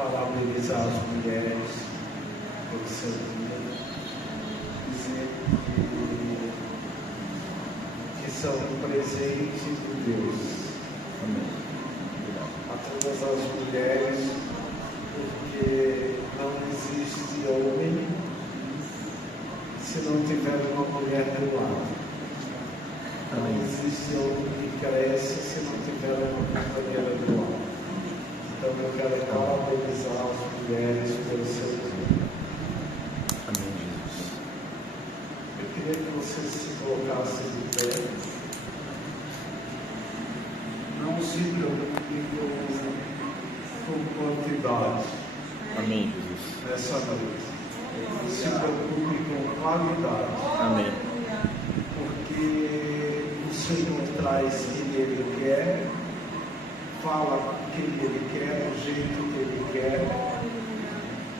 parabenizar as mulheres pelo seu dia, dizer que são um presente de Deus. Amém. A todas as mulheres, porque não existe homem se não tiver uma mulher do lado. Não existe homem que cresce se não tiver uma companheira do lado. Então eu quero parabenizar as mulheres pelo seu dia. Amém, Jesus. Eu queria que você se colocasse de pé. Não se preocupe com quantidade. Amém, Jesus. Nessa noite. Se preocupe com qualidade. Amém. Porque o Senhor traz quem Ele quer, fala quem Ele quer, do jeito que Ele quer.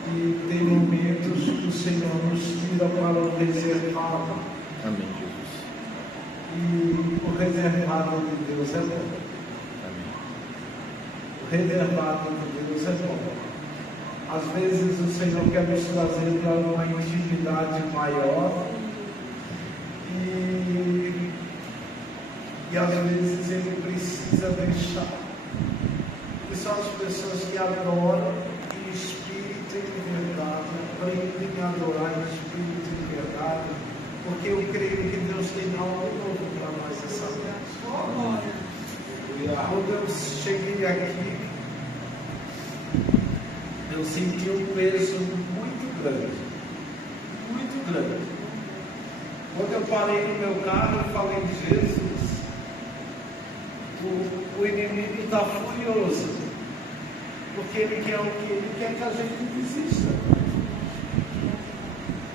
E tem momentos que o Senhor nos tira para o reservado. Amém, Jesus. E o reservado de Deus é bom. O reservado de Deus é bom. Às vezes o Senhor quer nos trazer para uma intimidade maior e às vezes Ele precisa deixar. E são as pessoas que adoram em espírito e em verdade, aprendem a adorar em espírito e em verdade, porque eu creio que Deus tem algo novo para nós essa noite. Quando eu cheguei aqui, eu senti um peso muito grande, muito grande. Quando eu parei no meu carro, eu falei de Jesus. O inimigo está furioso, porque ele quer o que? Ele quer que a gente desista.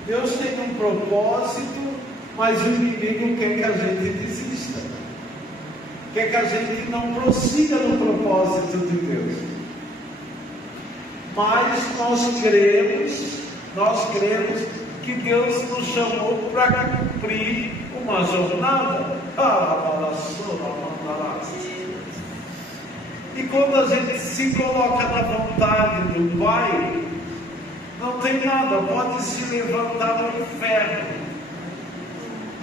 Deus tem um propósito, mas o inimigo quer que a gente desista. Quer que a gente não prossiga no propósito de Deus. Mas nós cremos que Deus nos chamou para cumprir uma jornada. E quando a gente se coloca na vontade do Pai, não tem nada, pode se levantar no inferno.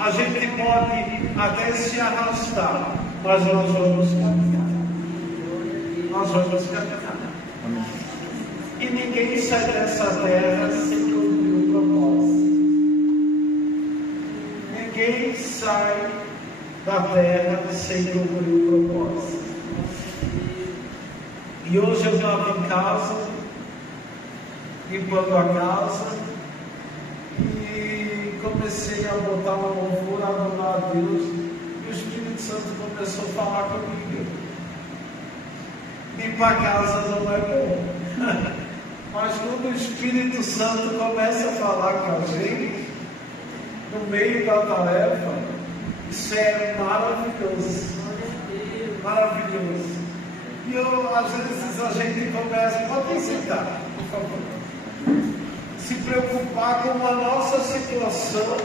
A gente pode até se arrastar, mas nós vamos caminhar. Nós vamos caminhar. E ninguém sai dessa terra sem cumprir o propósito. Ninguém sai da terra sem cumprir o propósito. E hoje eu estava em casa, limpando a casa, e comecei a botar uma louvor, a adorar a Deus, e o Espírito Santo começou a falar comigo. Limpar a casa não é bom. Mas quando o Espírito Santo começa a falar com a gente, no meio da tarefa, isso é maravilhoso. Maravilhoso. E às vezes a gente começa, pode sentar, por favor, se preocupar com a nossa situação,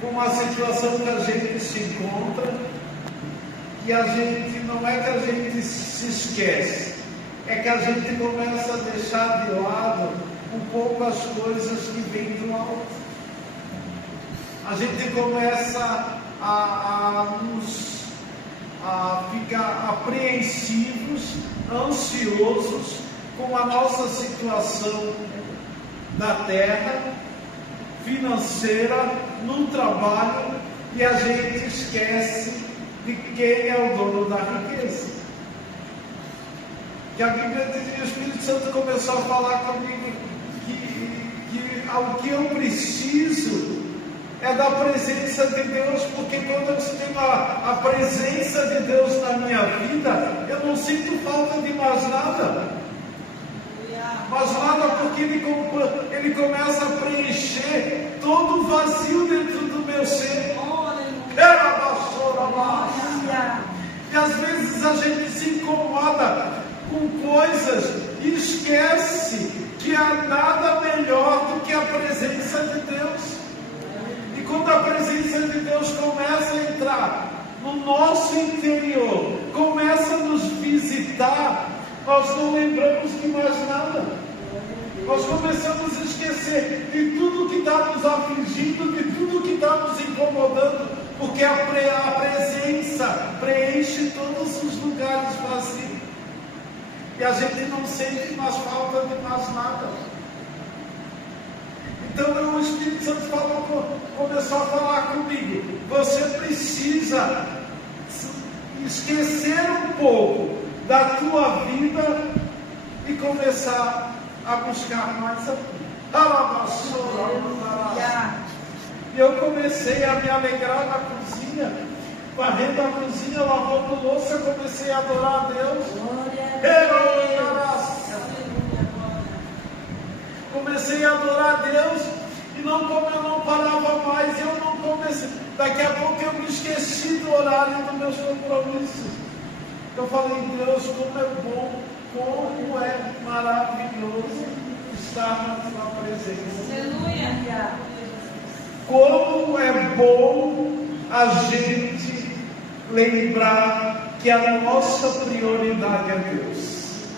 com a situação que a gente se encontra, e a gente, não é que a gente se esquece, é que a gente começa a deixar de lado um pouco as coisas que vêm do alto. A gente começa a ficar apreensivos, ansiosos com a nossa situação na terra, financeira, no trabalho, e a gente esquece de quem é o dono da riqueza. Que a Bíblia diz que o Espírito Santo começou a falar comigo que o que eu preciso é da presença de Deus, porque quando eu tenho a presença de Deus na minha vida, eu não sinto falta de mais nada. Mas nada, porque ele começa a preencher todo o vazio dentro do meu ser. E às vezes a gente se incomoda com coisas e esquece que há nada melhor do que a presença de Deus. E quando a presença de Deus começa a entrar no nosso interior, começa a nos visitar, nós não lembramos de mais nada. Nós começamos a esquecer de tudo que está nos afligindo, de tudo que está nos incomodando, porque a presença preenche todos os lugares vazios. E a gente não sente mais falta de mais nada. Então o Espírito Santo começou a falar comigo. Você precisa esquecer um pouco da tua vida e começar a buscar mais a E eu comecei a me alegrar na cozinha, varrendo a cozinha, lavando louça, comecei a adorar a Deus. Comecei a adorar a Deus e como eu não parava mais, eu não comecei. Daqui a pouco eu me esqueci do horário dos meus compromissos. Eu falei, Deus, como é bom, como é maravilhoso estar na tua presença. Aleluia. Como é bom a gente lembrar que a nossa prioridade é Deus.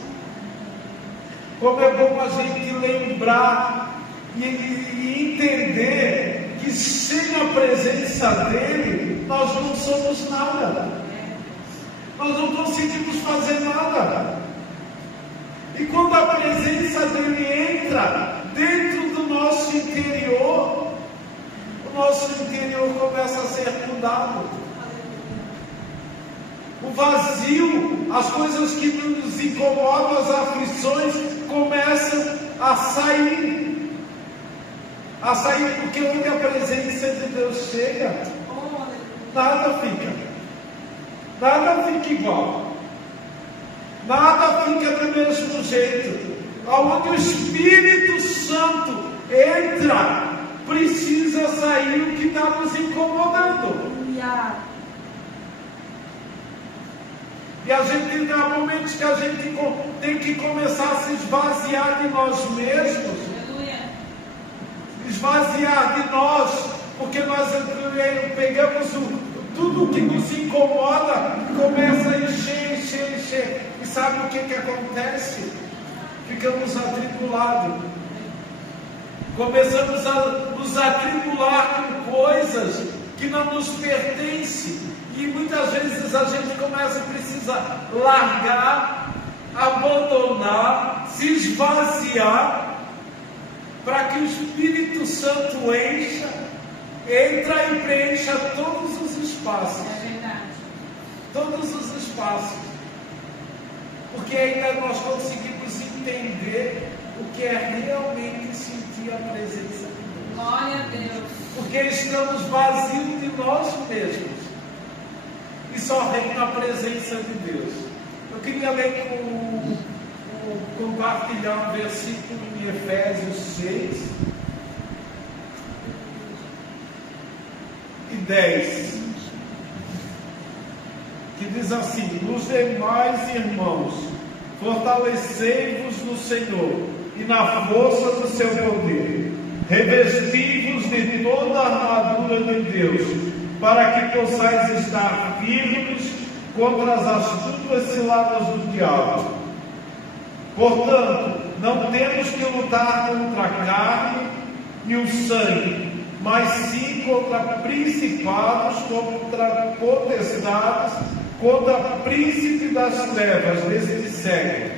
Como é bom a gente lembrar e entender que sem a presença dele, nós não somos nada. Nós não conseguimos fazer nada. E quando a presença dele entra dentro do nosso interior, o nosso interior começa a ser mudado. O vazio, as coisas que nos incomodam, as aflições começam a sair. A sair porque onde a presença de Deus chega, nada fica. Nada fica igual. Nada fica do mesmo jeito. Aonde o Espírito Santo entra, precisa sair o que está nos incomodando. E a gente, há momentos que a gente tem que começar a se esvaziar de nós mesmos. Esvaziar de nós, porque nós pegamos tudo que nos incomoda, começa a encher. E sabe o que acontece? Ficamos atribulados. Começamos a nos atribular com coisas que não nos pertencem. E muitas vezes a gente precisa largar, abandonar, se esvaziar, para que o Espírito Santo entra e preencha todos os espaços. É verdade. Todos os espaços. Porque ainda nós conseguimos entender o que é realmente sentir a presença de Deus. Glória a Deus. Porque estamos vazios de nós mesmos. E só reina a presença de Deus. Eu queria ler compartilhar um versículo em Efésios 6 e 10, que diz assim: nos demais irmãos, fortalecei-vos no Senhor e na força do seu poder, revesti-vos de toda a armadura de Deus, para que possais estar firmes contra as astutas ciladas do diabo. Portanto, não temos que lutar contra a carne e o sangue, mas sim contra principados, contra potestades, contra príncipe das trevas deste século,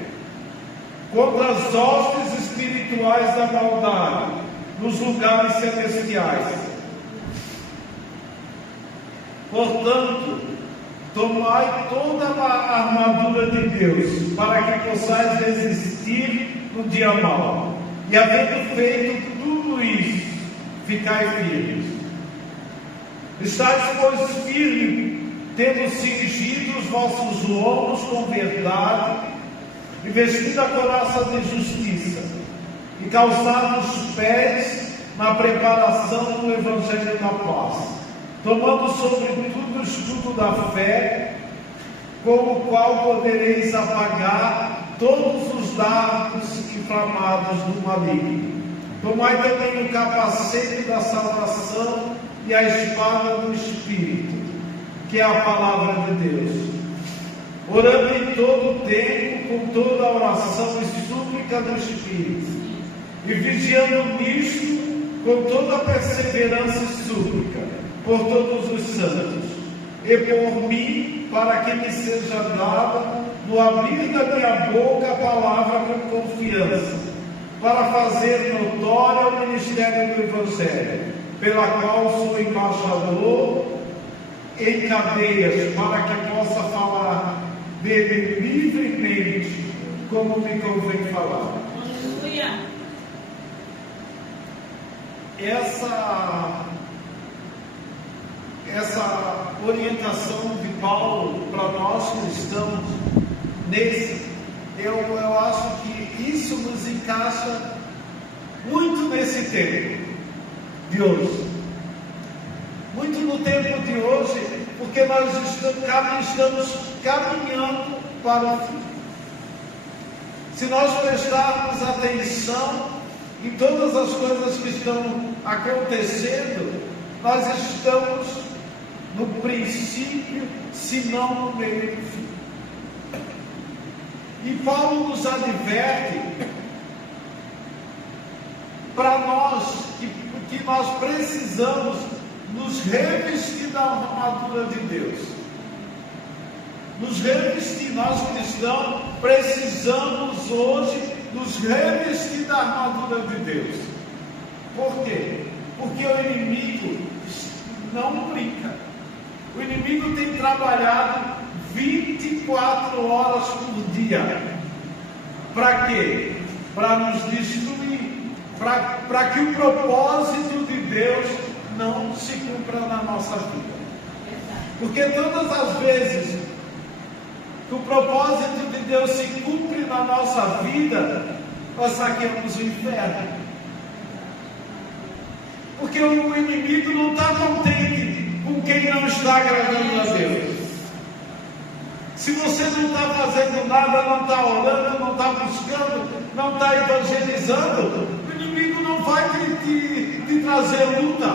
contra as hostes espirituais da maldade nos lugares celestiais. Portanto, tomai toda a armadura de Deus, para que possais resistir no dia mau. E havendo feito tudo isso, ficai firmes. Estais, pois, firmes, tendo cingido os vossos lombos com verdade, e vestido a couraça de justiça, e calçados os pés na preparação do Evangelho da paz, tomando sobretudo o escudo da fé, com o qual podereis apagar todos os dardos inflamados do maligno. Tomai também o capacete da salvação e a espada do Espírito, que é a palavra de Deus. orando em todo o tempo, com toda a oração e súplica do Espírito, e vigiando nisto, com toda a perseverança e súplica, por todos os santos, e por mim, para que me seja dada, no abrir da minha boca, a palavra com confiança, para fazer notório o ministério do Evangelho, pela qual sou embaixador em cadeias, para que possa falar dele livremente, como me convém falar. Aleluia. Essa orientação de Paulo para nós cristãos, eu acho que isso nos encaixa muito nesse tempo de hoje. Muito no tempo de hoje, porque nós estamos caminhando para o fim. Se nós prestarmos atenção em todas as coisas que estão acontecendo, nós estamos no princípio, se não no meio do fim. E Paulo nos adverte para nós que nós precisamos nos revestir da armadura de Deus. Nos revestir, nós cristãos precisamos hoje nos revestir da armadura de Deus. Por quê? Porque o inimigo não brinca. O inimigo tem trabalhado 24 horas por dia. Para quê? Para nos destruir. Para que o propósito de Deus não se cumpra na nossa vida. Porque todas as vezes que o propósito de Deus se cumpre na nossa vida, nós saqueamos o inferno. Porque o inimigo não está contente com quem não está agradando a Deus. Se você não está fazendo nada, não está orando, não está buscando, não está evangelizando, o inimigo não vai te trazer luta,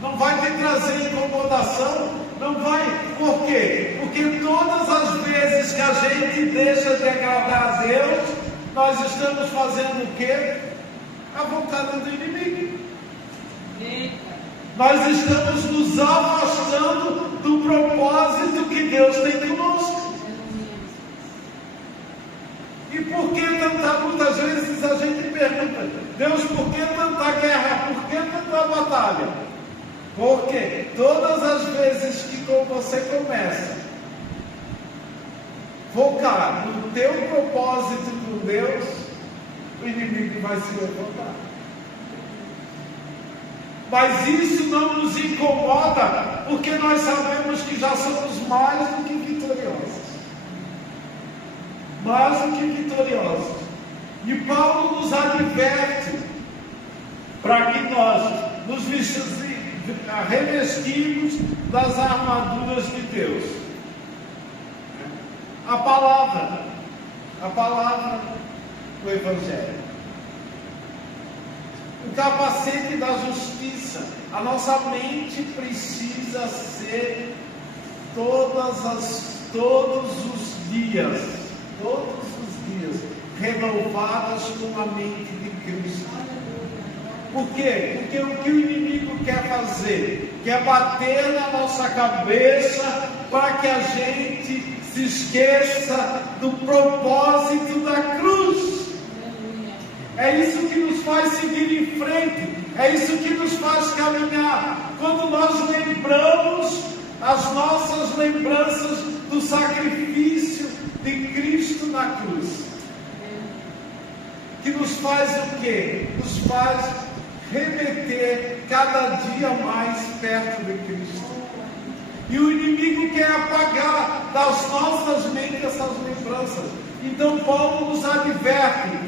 não vai te trazer incomodação, não vai. Por quê? Porque todas as vezes que a gente deixa de agradar a Deus, nós estamos fazendo o quê? A vontade do inimigo. Nós estamos nos afastando do propósito que Deus tem conosco. E por que muitas vezes a gente pergunta: Deus, por que tanta guerra? Por que tanta batalha? Porque todas as vezes que você começa a focar no teu propósito com Deus, o inimigo vai se levantar. Mas isso não nos incomoda, porque nós sabemos que já somos mais do que vitoriosos. Mais do que vitoriosos. E Paulo nos adverte para que nós nos revestimos das armaduras de Deus. A palavra do Evangelho. O capacete da justiça. A nossa mente precisa ser todos os dias renovadas com a mente de Cristo. Por quê? Porque o que o inimigo quer fazer? Quer bater na nossa cabeça para que a gente se esqueça do propósito da cruz. É isso que nos faz seguir em frente, é isso que nos faz caminhar. Quando nós lembramos as nossas lembranças do sacrifício de Cristo na cruz, que nos faz o quê? Nos faz remeter cada dia mais perto de Cristo. E o inimigo quer apagar das nossas mentes essas lembranças. Então Paulo nos adverte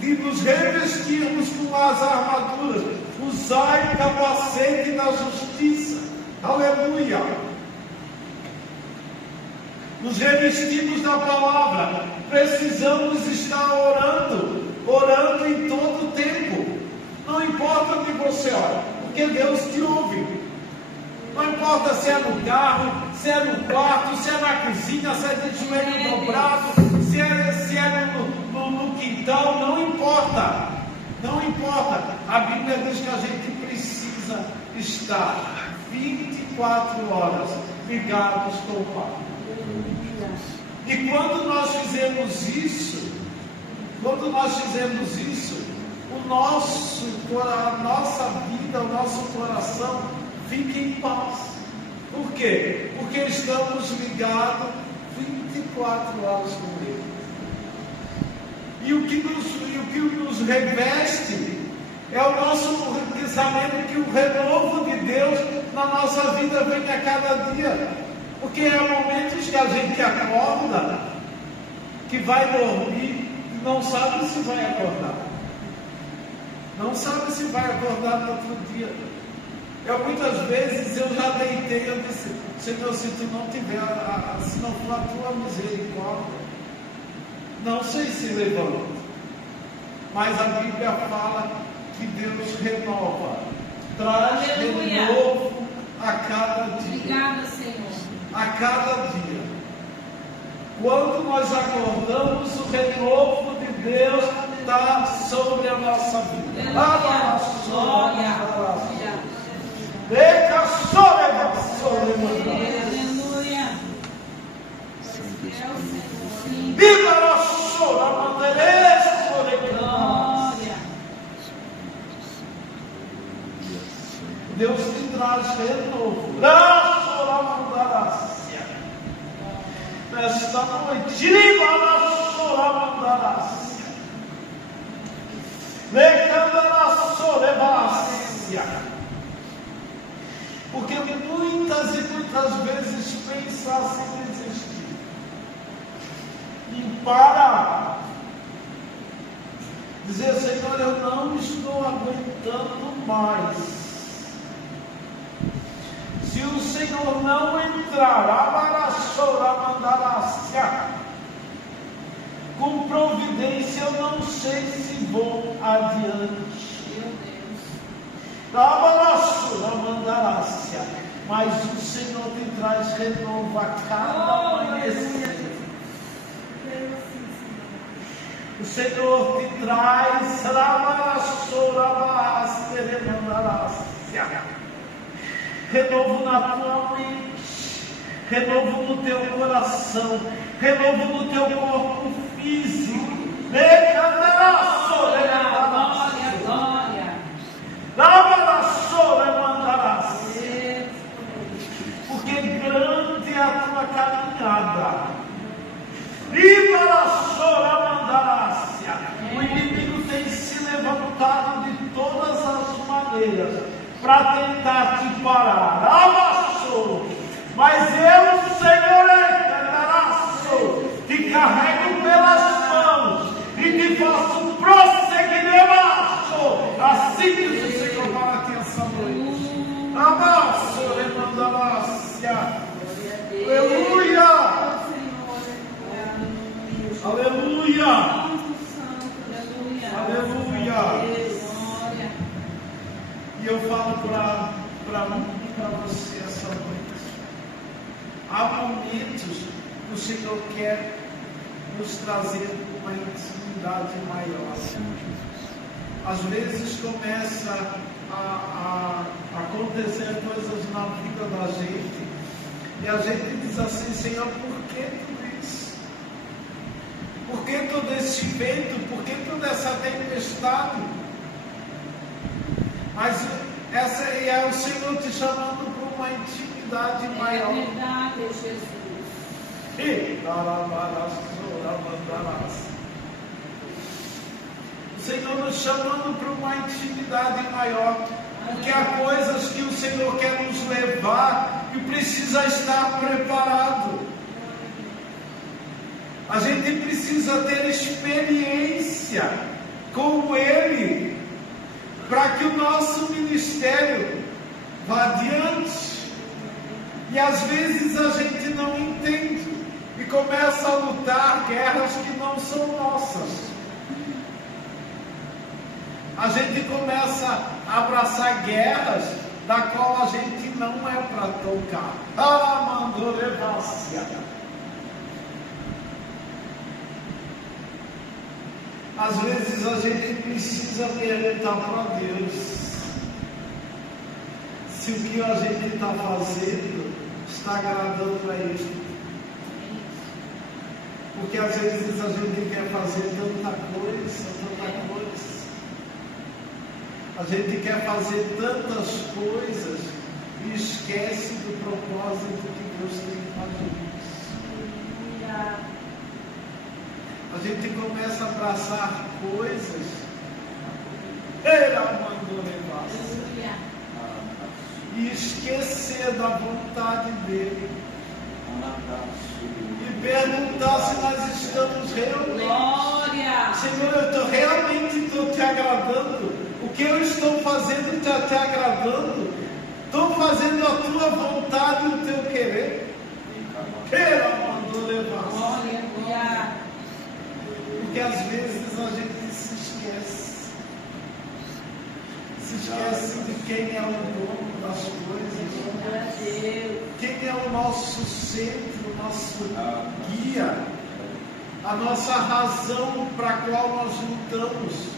de nos revestirmos com as armaduras, usai o capacete da justiça. Aleluia! Nos revestimos da palavra. Precisamos estar orando em todo o tempo. Não importa onde você ora, porque Deus te ouve. Não importa se é no carro, se é no quarto, se é na cozinha, se é de joelho dobrado, se é no quintal, não importa. Não importa. A Bíblia diz que a gente precisa estar 24 horas ligados com o Pai. E quando nós fizemos isso, a nossa vida, o nosso coração fica em paz. Por quê? Porque estamos ligados 24 horas com Ele. E o que nos reveste é o nosso pensamento que o renovo de Deus na nossa vida vem a cada dia. Porque há momentos que a gente acorda, que vai dormir e não sabe se vai acordar. Não sabe se vai acordar no outro dia. Muitas vezes eu já deitei, eu disse, Senhor, se tu não tiver, se não for a tua misericórdia, não sei se levanta. Mas a Bíblia fala que Deus renova, traz renovo a cada dia. Obrigada, Senhor. A cada dia. Quando nós acordamos, o renovo de Deus está sobre a nossa vida. Glória. Aleluia. Deus te traz renovo. Nesta noite, porque muitas e muitas vezes pensasse em desistir, em parar, dizer, Senhor, eu não estou aguentando mais. Se o Senhor não entrar, com providência, eu não sei se vou adiante. Mas o Senhor te traz renovo a cada amanhecer. O Senhor te traz renovo na tua mente, renovo no teu coração, renovo no teu corpo físico. Porque grande é a tua caminhada. O inimigo tem se levantado de todas as maneiras para tentar te parar. Mas eu, Senhor, te carrego pelas mãos e te faço prosseguir. Assim diz o Senhor para ti essa noite. Aleluia! Aleluia! Aleluia! E eu falo para mim e para você essa noite. Há momentos que o Senhor quer nos trazer uma intimidade maior. Às vezes começa a acontecer coisas na vida da gente e a gente diz assim, Senhor, por que tudo isso? Por que todo esse vento? Por que toda essa tempestade? Mas essa é o Senhor te chamando para uma intimidade maior. É verdade, Jesus. O Senhor nos chamando para uma intimidade maior, porque há coisas que o Senhor quer nos levar e precisa estar preparado. A gente precisa ter experiência com Ele, para que o nosso ministério vá adiante. E às vezes a gente não entende e começa a lutar guerras que não são nossas. A gente começa a abraçar guerras da qual a gente não é para tocar. Ah, mandou levar-se. Às vezes a gente precisa perguntar para Deus se o que a gente está fazendo está agradando a Ele. Porque às vezes a gente quer fazer tanta coisa. A gente quer fazer tantas coisas e esquece do propósito que Deus tem para a gente. A gente começa a abraçar coisas. E esquecer da vontade dele. E perguntar se nós estamos realmente. Glória. Senhor, eu realmente estou te agradando. O que eu estou fazendo está te agradando. Estou fazendo a tua vontade e o teu querer. Mandou levar. Glória. Porque às vezes a gente se esquece. Se esquece de quem é o dono das coisas. Quem é o nosso centro, o nosso guia. A nossa razão para a qual nós lutamos.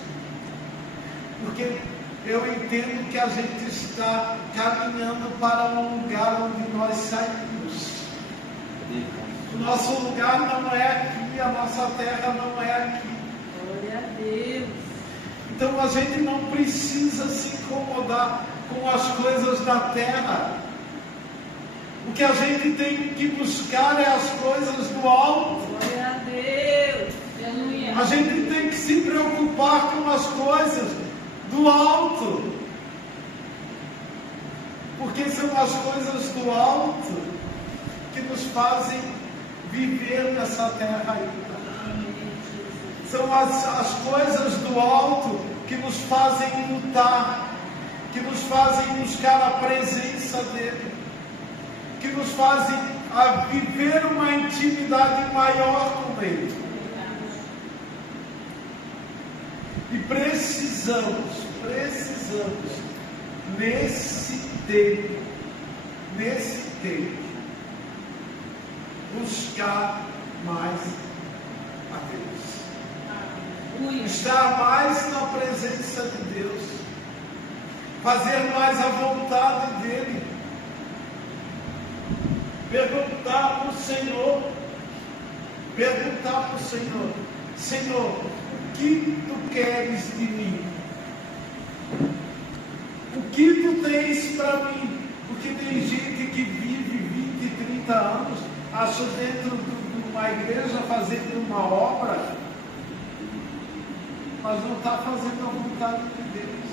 Porque eu entendo que a gente está caminhando para um lugar onde nós saímos. O nosso lugar não é aqui, a nossa terra não é aqui. Glória a Deus. Então a gente não precisa se incomodar com as coisas da terra. O que a gente tem que buscar é as coisas do alto. Glória a Deus. Aleluia. A gente tem que se preocupar com as coisas do alto. Porque são as coisas do alto que nos fazem viver nessa terra ainda. São as coisas do alto que nos fazem lutar, que nos fazem buscar a presença dele, que nos fazem viver uma intimidade maior com ele. E precisamos, nesse tempo, buscar mais a Deus. Estar mais na presença de Deus. Fazer mais a vontade dEle. Perguntar para o Senhor. Senhor, o que Tu queres de mim? O que Tu tens para mim? Porque tem gente que vive 20, 30 anos, acha dentro de uma igreja fazendo uma obra, mas não está fazendo a vontade de Deus.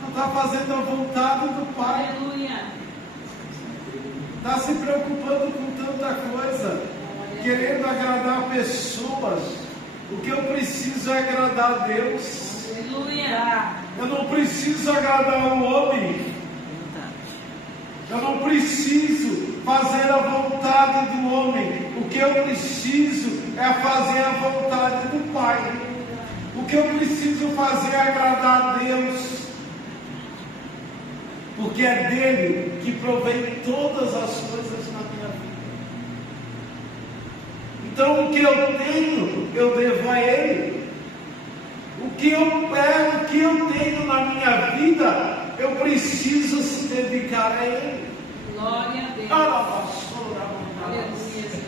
Não está fazendo a vontade do Pai. Aleluia. Está se preocupando com tanta coisa, querendo agradar pessoas. O que eu preciso é agradar a Deus. Aleluia. Eu não preciso agradar o homem. Eu não preciso fazer a vontade do homem. O que eu preciso é fazer a vontade do Pai. O que eu preciso fazer é agradar a Deus. Porque é dele que provém todas as coisas na minha vida. Então o que eu tenho, eu devo a Ele. O que eu tenho na minha vida, eu preciso se dedicar a Ele. Glória a Deus. Aleluia, Jesus.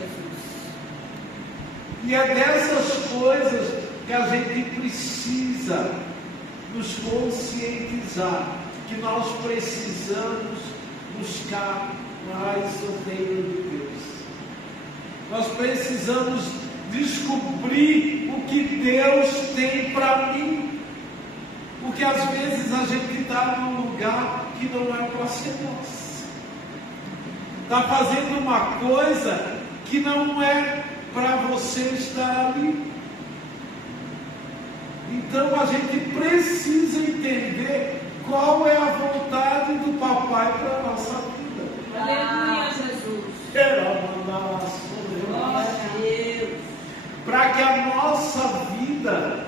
E é dessas coisas que a gente precisa nos conscientizar, que nós precisamos buscar mais o reino de Deus. Nós precisamos descobrir o que Deus tem para mim. Porque às vezes a gente está num lugar que não é para ser nosso. Está fazendo uma coisa que não é para você estar ali. Então a gente precisa entender qual é a vontade do Papai para a nossa vida. Aleluia, Jesus. Glória a Deus. Para que a nossa vida,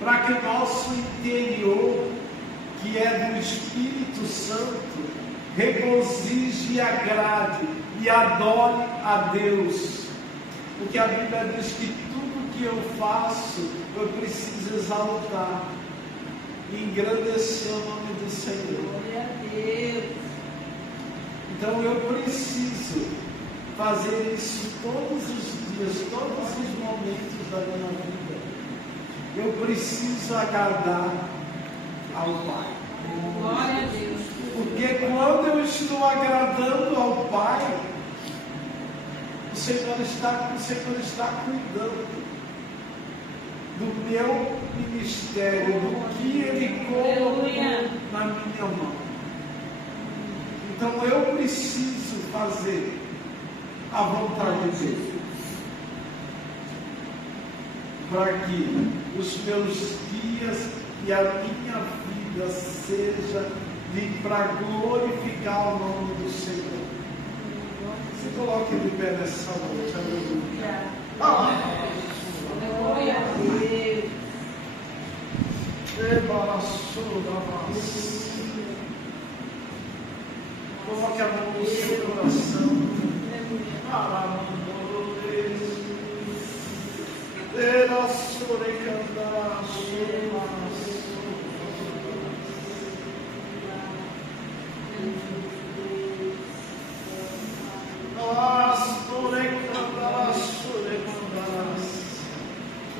para que o nosso interior que é do Espírito Santo, regozije e agrade e adore a Deus. Porque a Bíblia diz que tudo que eu faço, eu preciso exaltar e engrandecer o nome do Senhor. Glória a Deus. Então eu preciso fazer isso todos os dias, todos os momentos da minha vida. Eu preciso agradar ao Pai. Glória a Deus. Porque quando eu estou agradando ao Pai, o Senhor está cuidando do meu ministério, do que Ele colocou na minha mão. Então eu preciso fazer a vontade de Deus, para que os meus dias e a minha vida seja para glorificar o nome do Senhor. Se coloque de pé nessa noite, aleluia. Glória a Deus. Coloque a mão no seu coração.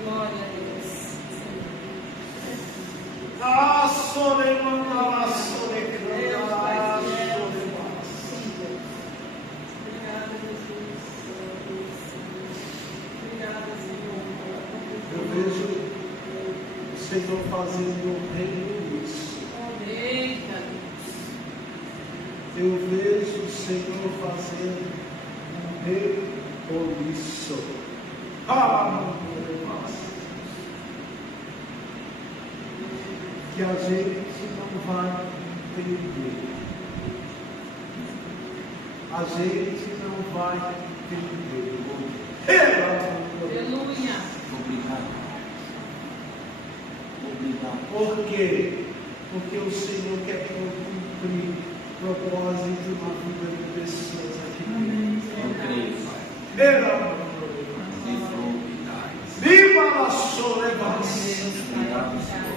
Glória a Deus. Obrigada, Jesus. Obrigada, Senhor. Eu vejo o Senhor fazendo um reino isso. Eita, Eu vejo o Senhor fazendo um rebuliço. Que a gente não vai entender. A gente não vai entender. aleluia. Obrigado. Obrigado. Por quê? Porque o Senhor quer cumprir propósito na vida de pessoas aqui dentro. Eu creio, Pai. Viva a solevação! Obrigado, Senhor.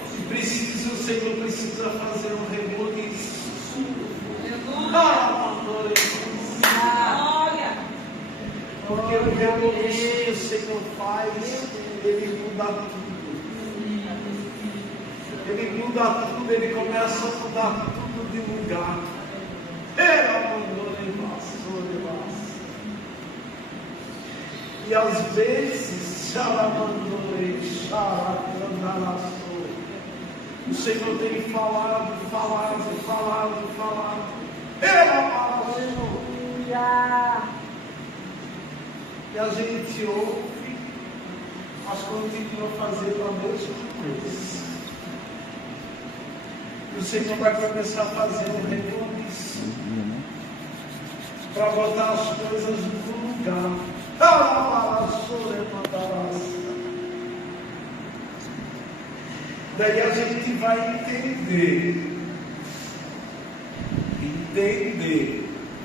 O Senhor precisa fazer um rebuliço. Aleluia. Glória. Porque o rebuliço que o Senhor faz, Ele muda tudo. Ele muda tudo, Ele começa a mudar tudo de lugar. E às vezes, o Senhor tem falado. E a gente ouve, mas continua fazendo a mesma coisa. E o Senhor vai começar a fazer um rebuliço para botar as coisas no lugar. Daí a gente vai entender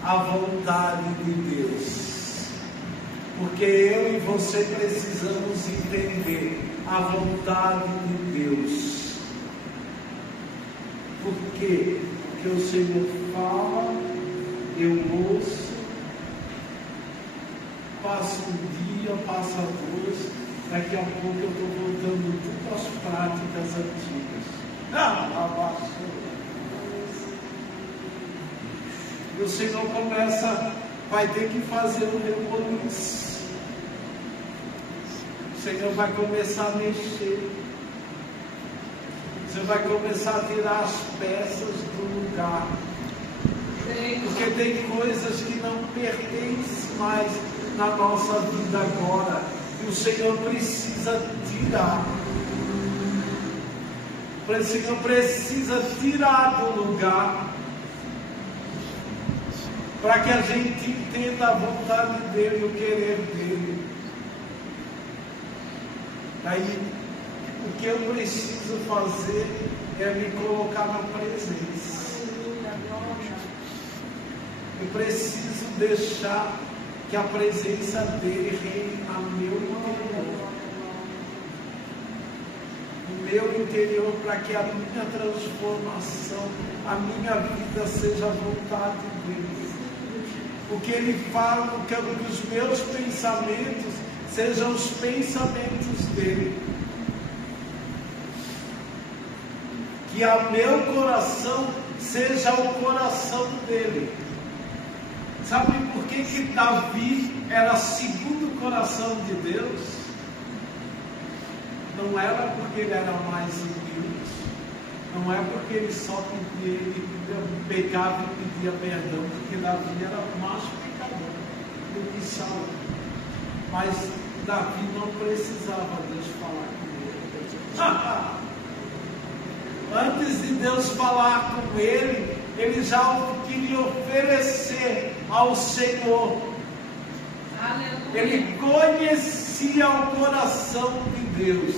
a vontade de Deus, porque eu e você precisamos entender a vontade de Deus. Por quê? Porque o Senhor fala, eu ouço, passa um dia, passa dois, daqui a pouco eu estou voltando tudo às práticas antigas. E o Senhor vai ter que fazer um rebuliço. O Senhor vai começar a mexer. Você vai começar a tirar as peças do lugar. Porque tem coisas que não pertencem mais na nossa vida agora. E o Senhor precisa tirar. O Senhor precisa tirar do lugar. Para que a gente entenda a vontade dEle, o querer dEle. Aí, o que eu preciso fazer é me colocar na presença. Eu preciso deixar que a presença dele reine a meu interior. No meu interior, para que a minha transformação, a minha vida seja a vontade dele. O que ele fala, que os meus pensamentos sejam os pensamentos dele. Que o meu coração seja o coração dele. Sabe por que Davi era segundo o coração de Deus? Não era porque ele era mais humilde, não é porque ele só pedia, ele pecava e pedia perdão, porque Davi era mais pecador do que Saul. Mas Davi não precisava Deus falar com ele. Antes de Deus falar com ele, ele já queria oferecer ao Senhor. Aleluia. Ele conhecia o coração de Deus.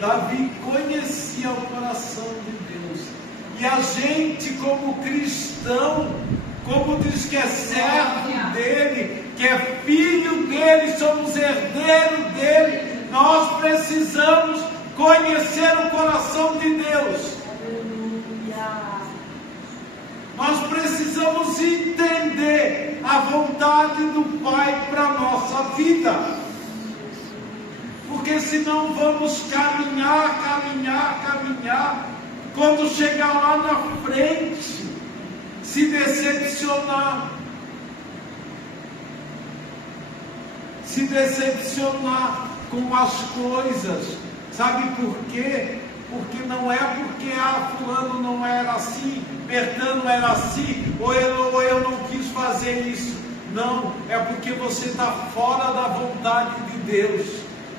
Davi conhecia o coração de Deus. E a gente, como cristão, como diz que é servo dele, que é filho dele, somos herdeiros dele, nós precisamos conhecer o coração de Deus. Nós precisamos entender a vontade do Pai para a nossa vida. Porque senão vamos caminhar. Quando chegar lá na frente, se decepcionar. Se decepcionar com as coisas. Sabe por quê? Porque não é porque fulano não era assim, Bertano era assim, ou eu não quis fazer isso. Não, é porque você está fora da vontade de Deus.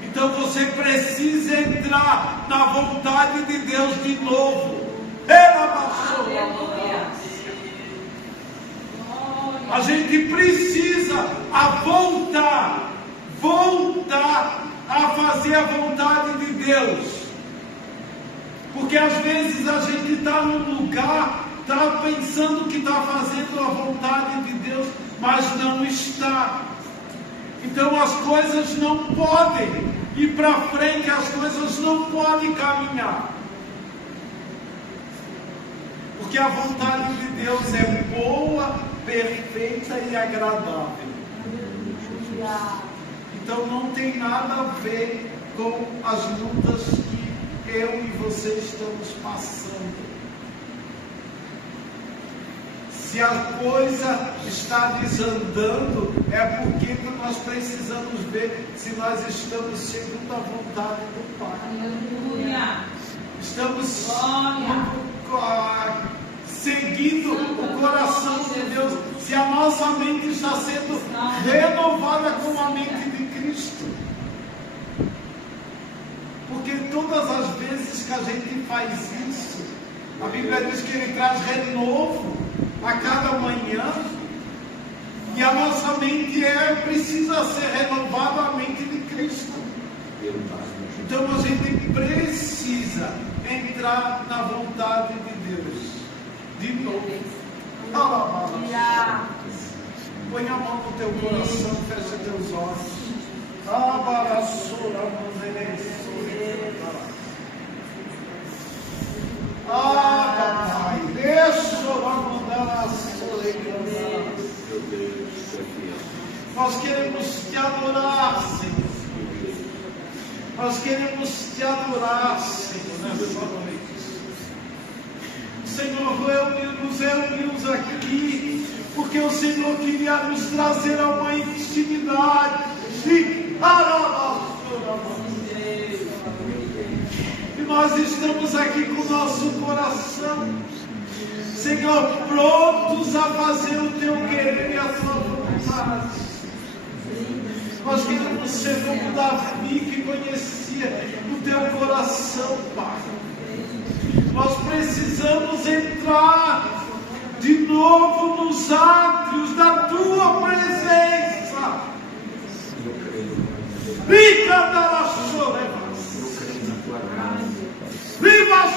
Então você precisa entrar na vontade de Deus de novo. Aleluia. A gente precisa voltar a fazer a vontade de Deus. Porque às vezes a gente está num lugar, está pensando que está fazendo a vontade de Deus, mas não está. Então as coisas não podem ir para frente, as coisas não podem caminhar. Porque a vontade de Deus é boa, perfeita e agradável. Então não tem nada a ver com as lutas que eu e você estamos passando. Se a coisa está desandando, é porque nós precisamos ver se nós estamos segundo a vontade do Pai. Aleluia. Estamos seguindo o coração de Deus. Se a nossa mente está sendo renovada com a mente de Cristo. Porque todas as vezes que a gente faz isso, a Bíblia diz que Ele traz renovo a cada manhã, e a nossa mente precisa ser renovada à mente de Cristo. Então a gente precisa entrar na vontade de Deus de novo. Põe a mão no teu coração, fecha teus olhos. Papai, nós queremos te adorar, Senhor. Nós queremos te adorar, Senhor, nessa noite. Senhor, nos reunimos aqui, porque o Senhor queria nos trazer a uma intimidade. E nós estamos aqui com o nosso coração, Senhor, prontos a fazer o teu querer e a tua vontade. Nós queremos ser como Davi, que conhecia o teu coração, Pai. Nós precisamos entrar de novo nos átrios da tua presença. Viva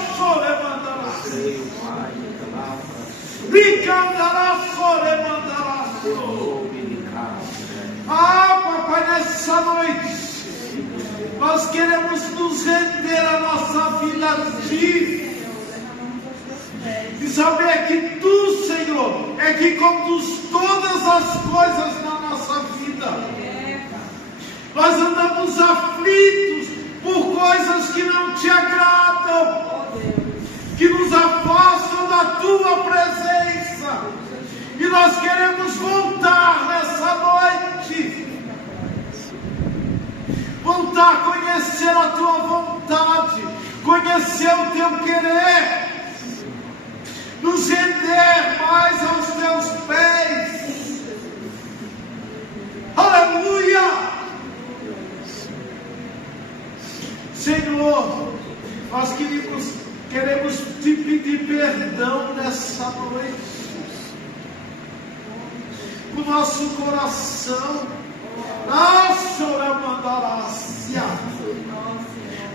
Ah, papai, nessa noite nós queremos nos render a nossa vida a ti e saber que tu, Senhor, é que conduz todas as coisas na nossa vida. Nós andamos aflitos por coisas que não te agradam, que nos afastam da tua presença, e nós queremos voltar nessa noite, voltar a conhecer a tua vontade, conhecer o teu querer, nos render mais aos teus pés. Aleluia! Senhor, nós queremos te pedir perdão nessa noite, o nosso coração,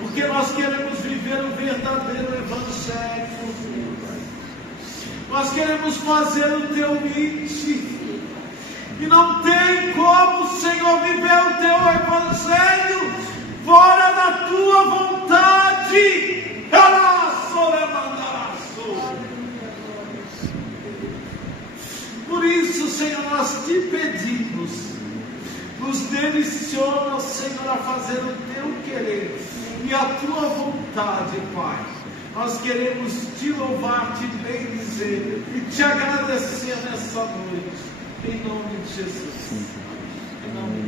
porque nós queremos viver o verdadeiro Evangelho, nós queremos fazer o teu íntimo, e não tem como, Senhor, viver o teu Evangelho fora da tua vontade. Por isso, Senhor, nós te pedimos, nos direciona, Senhor, a fazer o teu querer e a tua vontade, Pai. Nós queremos te louvar, te bendizer e te agradecer nessa noite, em nome de Jesus. Em nome de